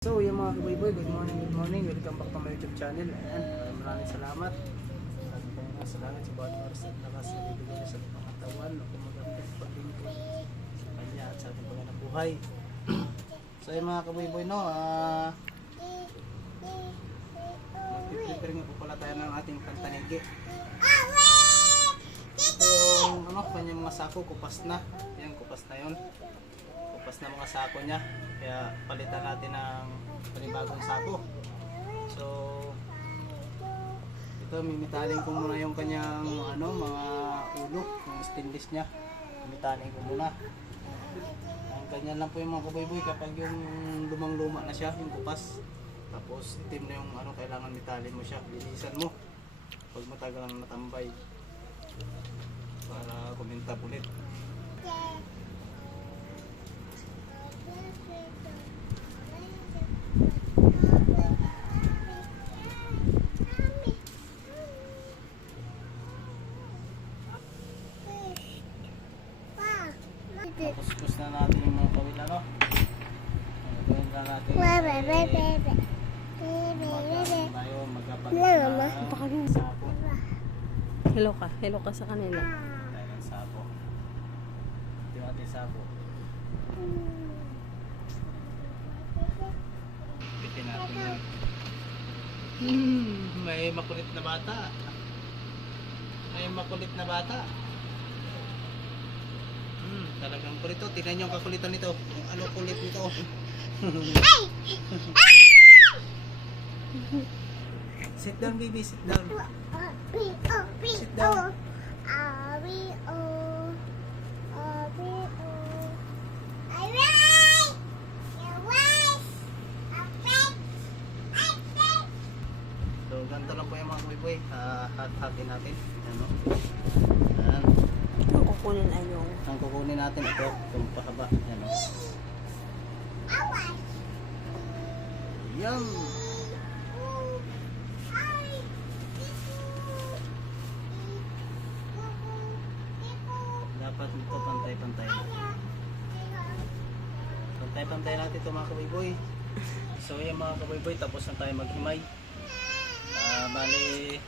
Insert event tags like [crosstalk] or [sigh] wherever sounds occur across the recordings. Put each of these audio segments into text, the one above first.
So, yung mga kaboy-boy, good morning, good morning. Welcome back to my YouTube channel. Ayan, uh, maraming salamat. Sabi ko nga sa langit sa bawat oras at lakas na bibigyan niya sa mga katawan o magandang paglingkod sa kanya at sa ating paghanap buhay. [clears throat] so, yung mga kaboy-boy, no, ah... mag-prepare nga po pala tayo ng ating pantanigi. Ito yung, ano, kanyang mga sako, kupas na. Yan, kupas na yun kupas na mga sako niya. Kaya palitan natin ng panibagong sako. So ito mimitalin ko muna yung kanyang ano mga ulo yung stainless niya. Mimitalin ko muna. Ang ganyan lang po yung mga kaboyboy kapag yung lumang luma na siya yung kupas tapos itim na yung ano kailangan mitalin mo siya. Linisan mo. Pag matagal ang natambay para kuminta ulit Kuskus na natin yung mga kawila, no? Gagawin na natin. Tayo Mama. ng sapo. Hello ka. Hello ka sa kanila. Tayo ng sapo. Ito yung ating sapo. Pitin natin yan. Hmm, may makulit na bata. May makulit na bata. Hmm, talagang kulit to. Tingnan niyo ang kakulitan nito. Kung ano kulit nito. [laughs] sit down, baby. Sit down. Sit down. So, ganito lang po yung mga boy-boy. Uh, hat-hatin natin. Ano? Kukunin ay yung Ang kukunin natin ito, itong pahaba. Ano? Yum! Dapat ito pantay-pantay. Pantay-pantay natin ito mga kaboy-boy. So yan mga kaboy-boy, tapos na tayo maghimay. Ah, bali,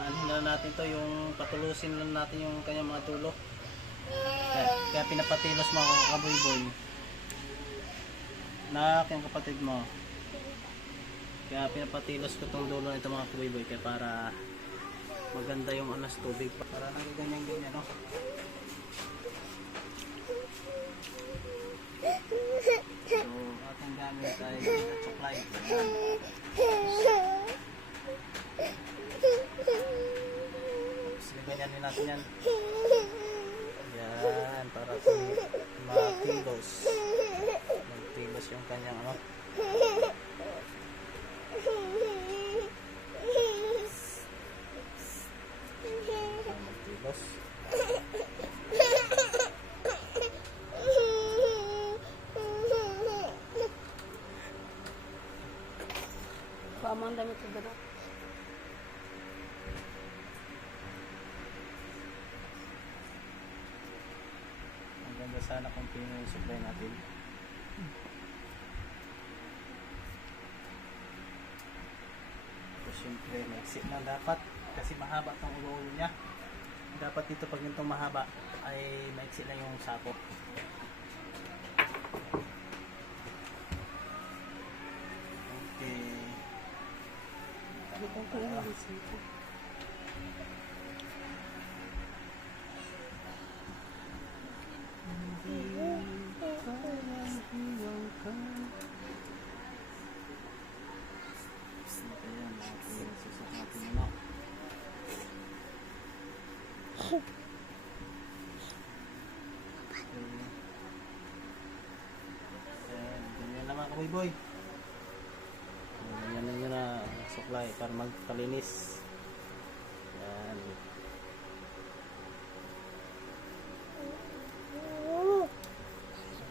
ano na natin to yung patulusin lang natin yung kanyang mga tulo. Kaya, kaya pinapatilos mga kaboy-boy. Na yung kapatid mo. Kaya pinapatilos ko tong dulo nito mga kaboy-boy kaya para maganda yung anas tubig para nang ganyan ganyan no. So, ating gamit ay supply. Ayan. Ganyan natin yan. Yan, para tum- matilos. Magtilos yung kanyang ano. Magtilos. Pamang damit ko dala. Ang kung supply natin. Tapos syempre, maiksi na dapat kasi mahaba tong ulo niya. Dapat dito pag ganitong mahaba ay maiksi lang yung sako. Okay. Dito ko yung na kaboy-boy. Ayan, Ganyan nyo na supply para magpalinis. Ayan.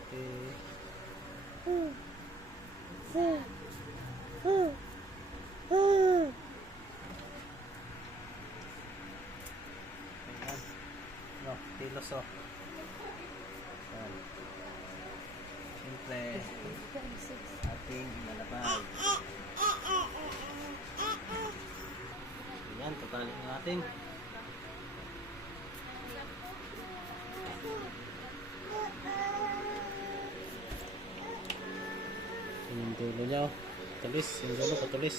Okay. Ayan. No, tilos oh. Ayan. Siyempre, natin. Yung dulo niya, oh. Tulis, yung dulo patulis.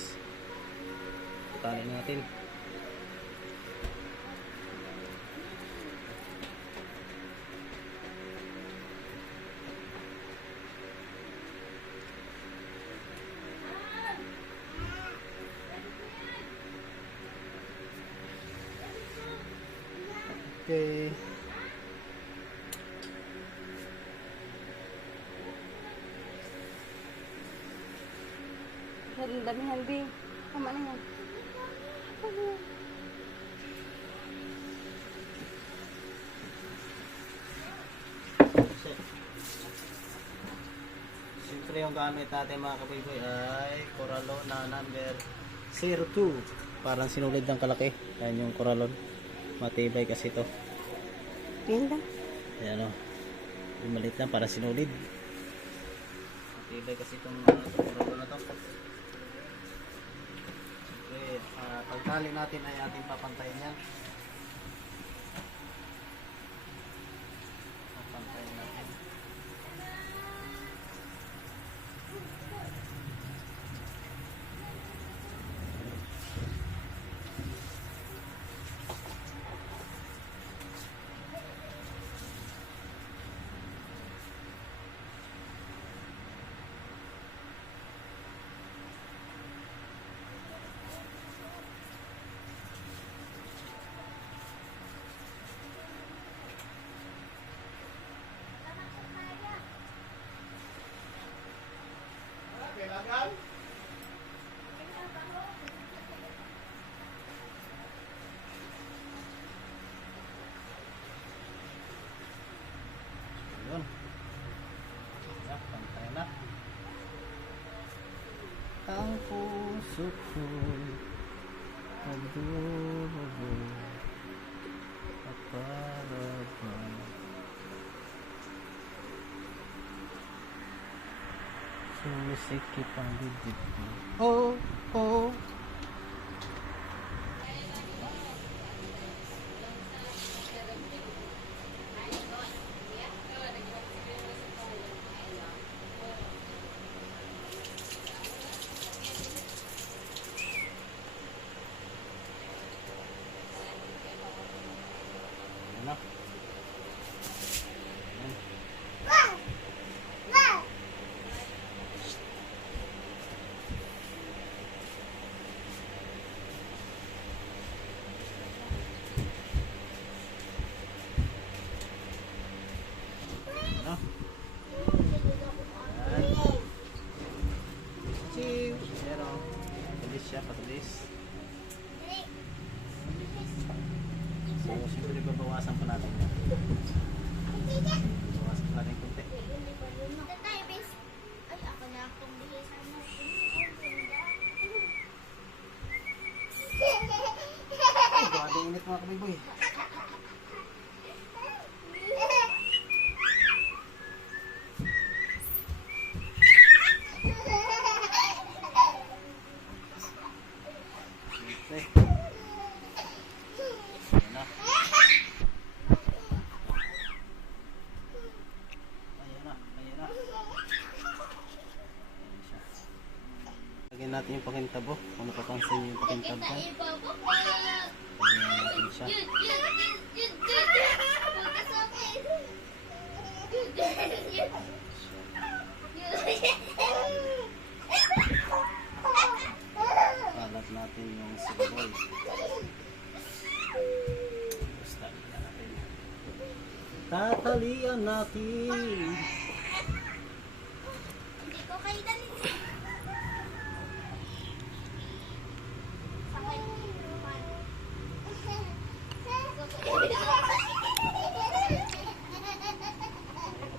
Tali natin. Ang damihan, B. Tama na yan. Siyempre yung gamit natin mga kabiboy ay Coralon na number 02. Parang sinulid ng kalaki. Yan yung Coralon. Matibay kasi to. Pinda. Ayan o. Yung maliit lang para sinulid. Matibay kasi itong uh, Coralon na to. Okay, uh, pagtali natin ay ating papantayin yan. Papantayin natin. Yun. Ya, pantay na. Ang at para bang sumisikip ang dibdib ko. Oh, oh. Ano? Yan. Ano? Yan. Chew. Yan o. Patulis siya, patulis. So, siyempre babawasan pa natin yan. Babawasan pa natin konti. Ay, ako na akong bihisan mo. Ay, grabe init mga kabiboy. Okay. Ayan na. Ayan na, ayan na. Ayan siya. Lagyan natin yung pakintabo. Kung napapansin niyo yung pakintab ko. Lagyan natin siya. Kalat natin yung sigaboy. Basta natin. Tatalian natin. Hindi ko kayo dali. Sakay.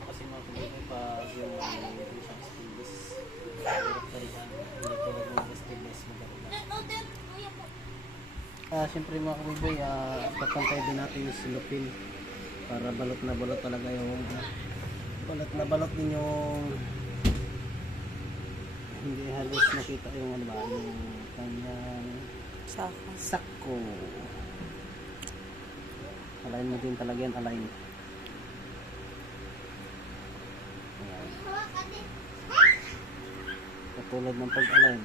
Kasi mga kumili pa yung ano, yung isang stainless. Hirap talian. Hindi ko lang mga stainless madali lang. No, then, kuya po. Ah, siyempre mga kabiboy, ah, papantay din natin yung silupin para balot na balot talaga yung balot na balot din yung hindi halos nakita yung ano ba, yung kanyang Saka. sako. Align mo din talaga yan, align. Ayan. Katulad ng pag-align.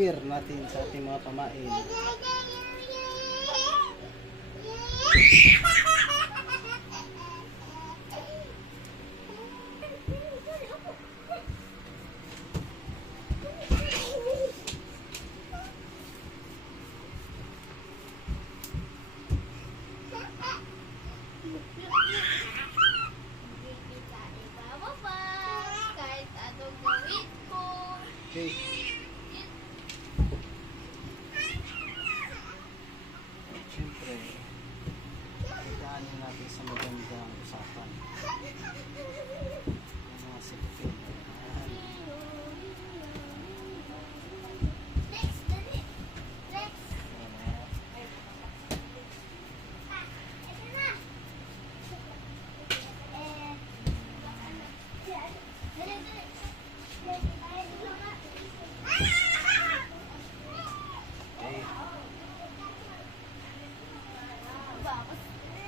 Pag-prepare natin sa ating mga pamain. Hindi ka ibababa kahit anong gawin ko. Okay. Siyempre, idaanin natin sa magandang usapan. Yung mga sipin. Ayan. Lex, dali. Lex. Ayan. Ah, ito na. Eh, ano? Dali, dali. Dali, ay, ano nga? Okay. Bakit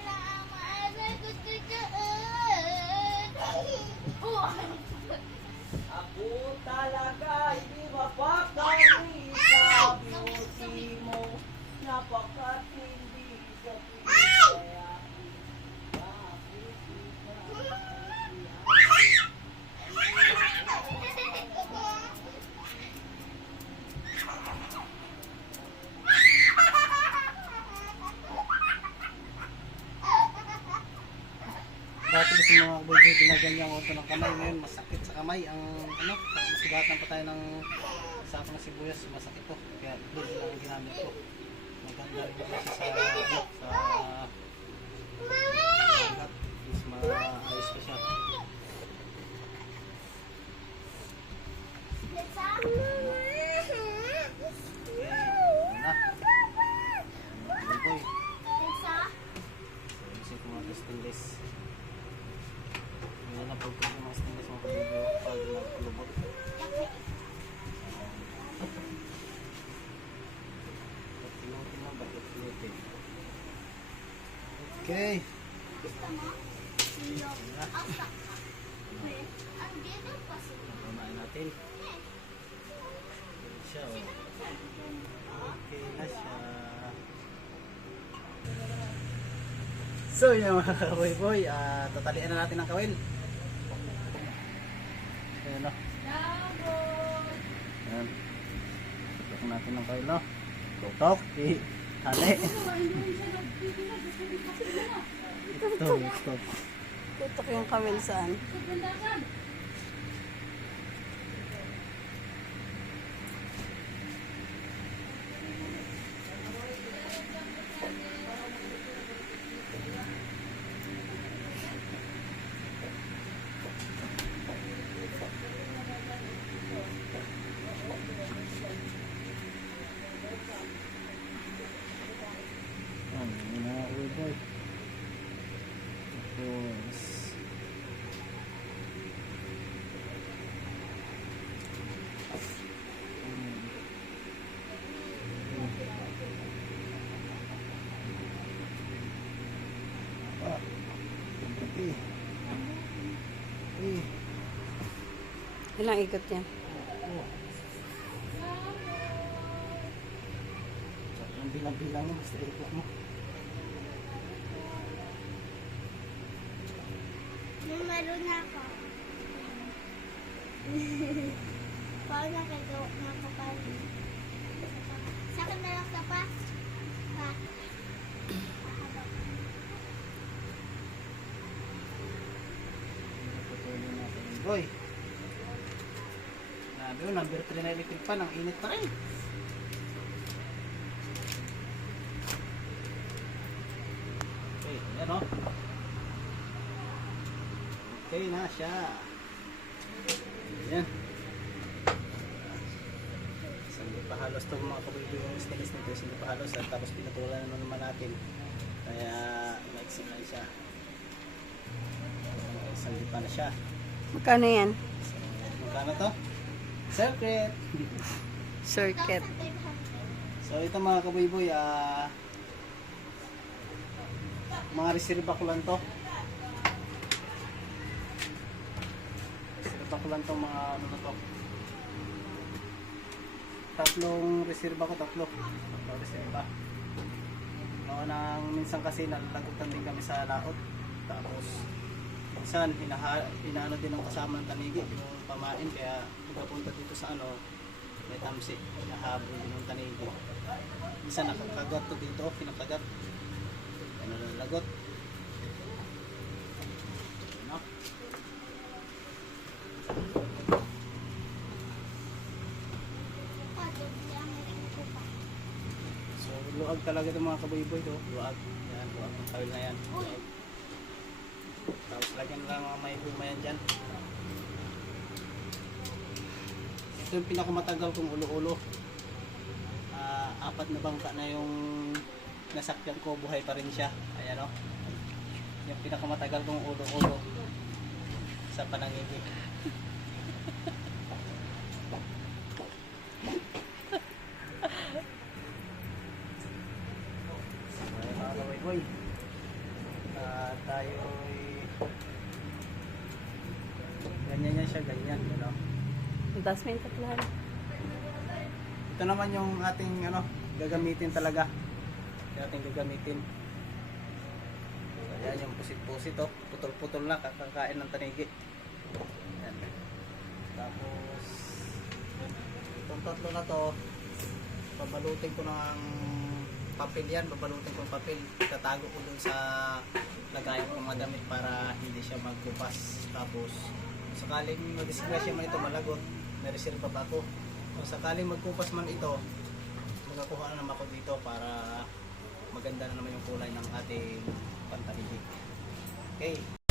na maaari ko dyan? Oh! Ako talaga hindi mapakali sa beauty mo. Napakatindi sa kaya Dati kasi mga boy ginaganyan ko ito ng kamay. Ngayon masakit sa kamay ang ano masugatan pa tayo ng sa ng sibuyas masakit to kaya blade lang ang ginamit ko maganda rin kasi sa sa ugat mas maayos pa siya Let's up. na mga boy Let's up. kasi kung mga stainless ngayon na pag kung mga stainless mga kabibyo pag nagkulubot Pinutin mo ba? Pinutin. Okay. Gusto mo? Silog. Ang saka. Ang ganda pa sila. Kumain natin. Ayan siya oh. Okay na siya. So yun [laughs] mga kaboy boy, ah tatalian na natin ang kawil. Ayan o. Ayan. Tutok natin ang kawil no. Tutok. I hali. Ito, ito. Tutok yung kawil saan yun mga kaboy boy. Tapos, Ah. Eh. Eh. Ilang ikot yan? Oh. Ang bilang-bilang mo, basta ikot mo. Numero na ako. [laughs] Paano nakagawa ng kapali? Sa akin na lang sa pa. Pa. Boy. Yun, number 3 na electric pan, ang init pa rin. Okay, yan o. Okay na siya. Yan. So, hindi pa halos ito mga kabibi yung stainless nito. Hindi pa halos at tapos pinatulan na naman natin. Kaya maiksi lang siya. Isang lipa na siya. Magkano yan? Magkano to? Circuit. 1,500. So ito mga kaboyboy, ah mga reserva ko lang to. Reserva ko lang to mga ano na to. Tatlong reserva ko, tatlo. Tatlo reserva. Mga nang minsan kasi nalalagutan din kami sa laot. Tapos minsan hinaha, hinaano din ng kasama ng tanigi, yung pamain kaya pagkapunta dito sa ano, may tamsi, nahabol din yung tanigi. Minsan nakakagat to dito, pinakagat. Ano nalalagot. Ano? So luag talaga itong mga kaboy-boy to. Luag. Yan, luag. Ang tawil na yan. Luag. Tapos lagyan lang mga may bumayan dyan. Ito yung pinakamatagal kong ulo-ulo. Ah, apat na bangka na yung nasakyan ko, buhay pa rin siya. Ayan o. Yung pinakamatagal kong ulo-ulo sa panangigig. Ay, mga kaboy-boy. Ah, tayo'y ganyan yan siya, ganyan, ano. Mo yung tatlan. Ito naman yung ating ano, gagamitin talaga. Yung ating gagamitin. So, yan yung pusit-pusit oh. Putol-putol na, kakakain ng tanigi. Yan. Tapos, itong tatlo na to, babalutin ko ng papel yan, babalutin ko ng papel. Tatago ko dun sa lagayan ng mga damit para hindi siya magbukas. Tapos, sakaling mag-disgrasya man ito malagot, na-reserve pa ako. Kung sakaling magkupas man ito, magkakuha na naman ako dito para maganda na naman yung kulay ng ating pantaligi. Okay.